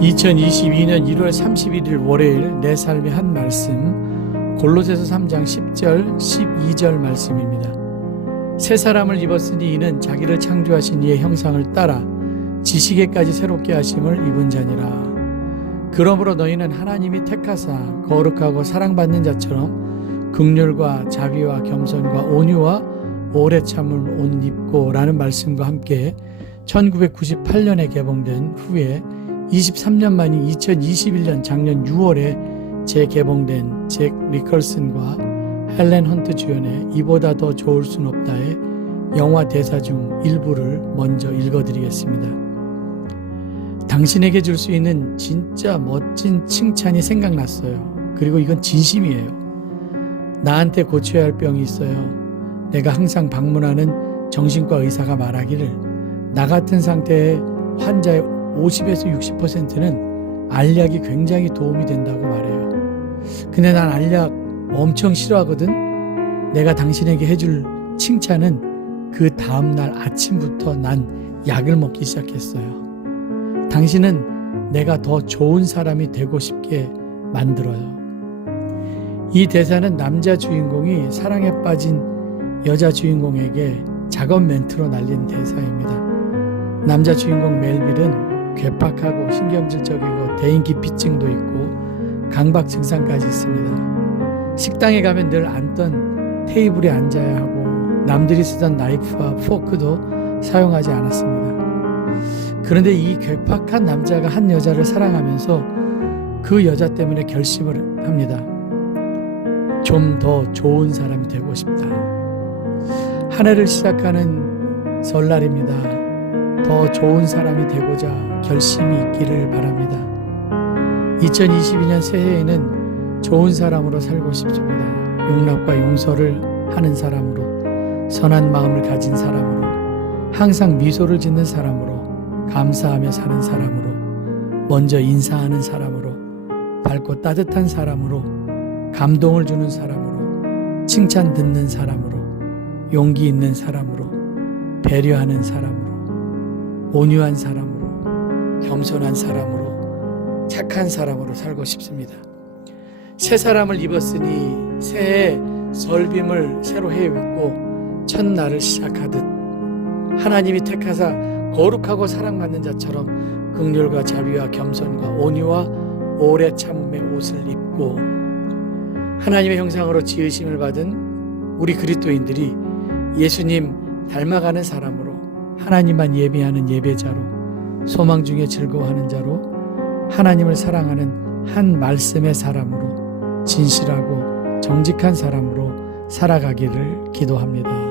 2022년 1월 31일 월요일 내 삶의 한 말씀 골로새서 3장 10절 12절 말씀입니다. 새 사람을 입었으니 이는 자기를 창조하신 이의 형상을 따라 지식에까지 새롭게 하심을 입은 자니라. 그러므로 너희는 하나님이 택하사 거룩하고 사랑받는 자처럼 극률과 자비와 겸손과 온유와 오래 참을 옷 입고라는 말씀과 함께 1998년에 개봉된 후에 23년 만인 2021년 작년 6월에 재개봉된 잭 리컬슨과 헬렌 헌트 주연의 이보다 더 좋을 순 없다의 영화 대사 중 일부를 먼저 읽어드리겠습니다. 당신에게 줄 수 있는 진짜 멋진 칭찬이 생각났어요. 그리고 이건 진심이에요. 나한테 고쳐야 할 병이 있어요. 내가 항상 방문하는 정신과 의사가 말하기를 나 같은 상태의 환자의 50에서 60%는 알약이 굉장히 도움이 된다고 말해요. 근데 난 알약 엄청 싫어하거든. 내가 당신에게 해줄 칭찬은 그 다음날 아침부터 난 약을 먹기 시작했어요. 당신은 내가 더 좋은 사람이 되고 싶게 만들어요. 이 대사는 남자 주인공이 사랑에 빠진 여자 주인공에게 작업 멘트로 날린 대사입니다. 남자 주인공 멜빌은 괴팍하고 신경질적이고 대인기피증도 있고 강박 증상까지 있습니다. 식당에 가면 늘 앉던 테이블에 앉아야 하고 남들이 쓰던 나이프와 포크도 사용하지 않았습니다. 그런데 이 괴팍한 남자가 한 여자를 사랑하면서 그 여자 때문에 결심을 합니다. 좀 더 좋은 사람이 되고 싶다. 한 해를 시작하는 설날입니다. 더 좋은 사람이 되고자 결심이 있기를 바랍니다. 2022년 새해에는 좋은 사람으로 살고 싶습니다. 용납과 용서를 하는 사람으로, 선한 마음을 가진 사람으로, 항상 미소를 짓는 사람으로, 감사하며 사는 사람으로, 먼저 인사하는 사람으로, 밝고 따뜻한 사람으로, 감동을 주는 사람으로, 칭찬 듣는 사람으로, 용기 있는 사람으로, 배려하는 사람으로, 온유한 사람으로, 겸손한 사람으로, 착한 사람으로 살고 싶습니다. 새 사람을 입었으니 새해 설빔을 새로 해 입고 첫날을 시작하듯 하나님이 택하사 거룩하고 사랑받는 자처럼 극률과 자비와 겸손과 온유와 오래 참음의 옷을 입고 하나님의 형상으로 지으심을 받은 우리 그리스도인들이 예수님 닮아가는 사람으로 하나님만 예배하는 예배자로 소망 중에 즐거워하는 자로 하나님을 사랑하는 한 말씀의 사람으로 진실하고 정직한 사람으로 살아가기를 기도합니다.